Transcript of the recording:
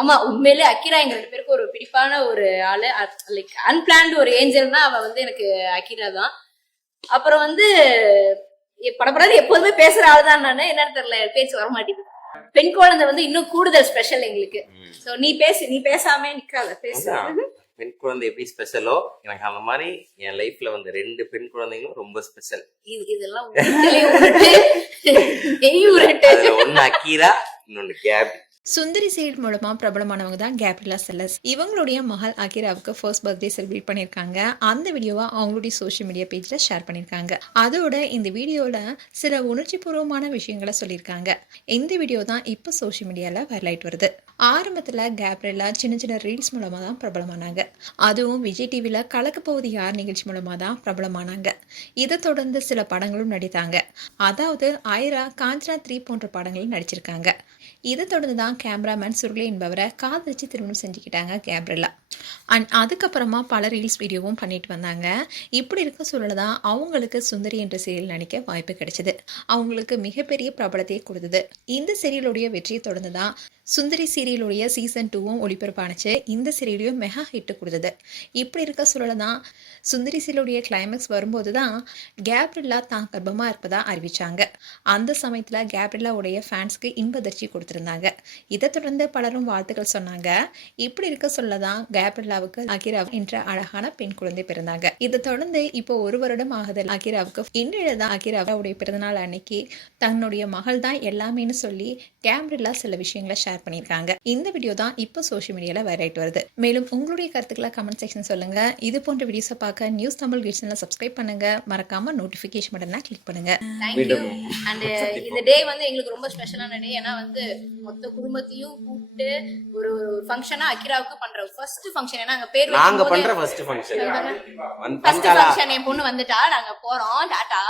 ஆமா உண்மையிலே அகிரா எங்க 2 பேருக்கு ஒரு பிடிப்பான ஒரு ஆளு. லைக் அன்பிளான்டு ஒரு ஏஞ்சல்னா அவ வந்து எனக்கு அகிரா தான். அப்புறம் வந்து படப்படாது எப்போதுமே பேசுற ஆள் தான். நானு என்னன்னு தெரியல, பேச்சு வர மாட்டேங்குது. பெண் குழந்தை வந்து இன்னும் கூடுதல் ஸ்பெஷல் எங்களுக்கு. சோ நீ பேசாம நிக்காத, பேசு. பெண் குழந்தை எப்படி ஸ்பெஷலோ எனக்கு அந்த மாதிரி என் லைஃப்ல வந்து 2 பெண் குழந்தைங்களும் ரொம்ப ஸ்பெஷல். இதெல்லாம் ஒன்னு அகீரா, இன்னொன்னு கேபி. சுந்தரி சீரியல் மூலமா பிரபலமானவங்க தான் கேப்ரிலா செல்லஸ். இவங்களுடைய மகள் அகிராவுக்கு ஃபர்ஸ்ட் பர்த்டே செலிப்ரேட் பண்ணியிருக்காங்க. அந்த வீடியோவை அவங்களுடைய சோஷியல் மீடியா பேஜ்ல ஷேர் பண்ணியிருக்காங்க. அதோட இந்த வீடியோல சில உணர்ச்சி பூர்வமான விஷயங்களை சொல்லியிருக்காங்க. இந்த வீடியோ தான் இப்போ சோஷியல் மீடியால வைரல் ஆயிட்டு வருது. ஆரம்பத்துல கேப்ரிலா சின்ன சின்ன ரீல்ஸ் மூலமா தான் பிரபலமானாங்க. அதுவும் விஜய் டிவில கலக்க போவது யார் நிகழ்ச்சி மூலமா தான் பிரபலமானாங்க. இதை தொடர்ந்து சில படங்களும் நடித்தாங்க. அதாவது ஐரா, காஞ்சனா 3 போன்ற படங்களும் நடிச்சிருக்காங்க. இதை தொடர்ந்து தான் கேமராமேன் சுருளி என்பவரை காதலிச்சு திருமணம் செஞ்சுக்கிட்டாங்க கேப்ரிலா. அண்ட் அதுக்கப்புறமா பல ரீல்ஸ் வீடியோவும் பண்ணிட்டு வந்தாங்க. இப்படி இருக்க சூழல தான் அவங்களுக்கு சுந்தரி என்ற சீரியல் நடிக்க வாய்ப்பு கிடைச்சது. அவங்களுக்கு மிகப்பெரிய பிரபலத்தையே கொடுத்தது. இந்த சீரியலுடைய வெற்றியை தொடர்ந்து தான் சுந்தரி சீரியலுடைய சீசன் 2வும் ஒளிபரப்பானுச்சு. இந்த சீரியலையும் மெகா ஹிட் கொடுத்தது. இப்படி இருக்க சூழல தான் சுந்தரி சீரியலுடைய கிளைமேக்ஸ் வரும்போது தான் கேப்ரிலா தான் கர்ப்பமா இருப்பதா அறிவிச்சாங்க. அந்த சமயத்துல கேப்ரிலாவுடைய ஃபேன்ஸ்க்கு இன்பதிர்ச்சி கொடுத்திருந்தாங்க. இதை தொடர்ந்து பலரும் வாழ்த்துக்கள் சொன்னாங்க. இப்படி இருக்க சொல்லதான் கேப்ரிலாவுக்கு அகிரா என்ற அழகான பெண் குழந்தை பிறந்தாங்க. இதை தொடர்ந்து இப்போ 1 வருடம் ஆகுது அகிராவுக்கு. இன்றையதான் அகிராவுடைய பிறந்தநாள் அன்னைக்கு தன்னுடைய மகள் தான் எல்லாமேன்னு சொல்லி கேப்ரிலா சில விஷயங்களை ஷேர் பண்ணியிருக்காங்க. இந்த வீடியோ தான் இப்போ சோஷியல் மீடியால வைரல் ஆயிட்டு வருது. மேலும் உங்களுடைய கருத்துக்களை கமெண்ட் செக்ஷன் சொல்லுங்க. இது போன்ற வீடியோஸை பார்க்க நியூஸ் தமிழ் கிட்ஸ் சேனலை சப்ஸ்கிரைப் பண்ணுங்க. மறக்காம நோட்டிபிகேஷன் பட்டனை கிளிக் பண்ணுங்க. தேங்க்யூ. அண்ட் இந்த டே வந்து எங்களுக்கு ரொம்ப ஸ்பெஷலான டே. ஏன்னா வந்து மொத்த குடும்பத்தையும் கூப்பிட்டு ஒரு ஃபங்க்ஷனா அகிராவுக்கு பண்ற ஃபர்ஸ்ட் ஃபங்க்ஷன். ஏன்னா நாங்க பண்ற ஃபர்ஸ்ட் ஃபங்க்ஷன். என் பொண்ணு வந்துட்டா, நாங்க போறோம். டாடா.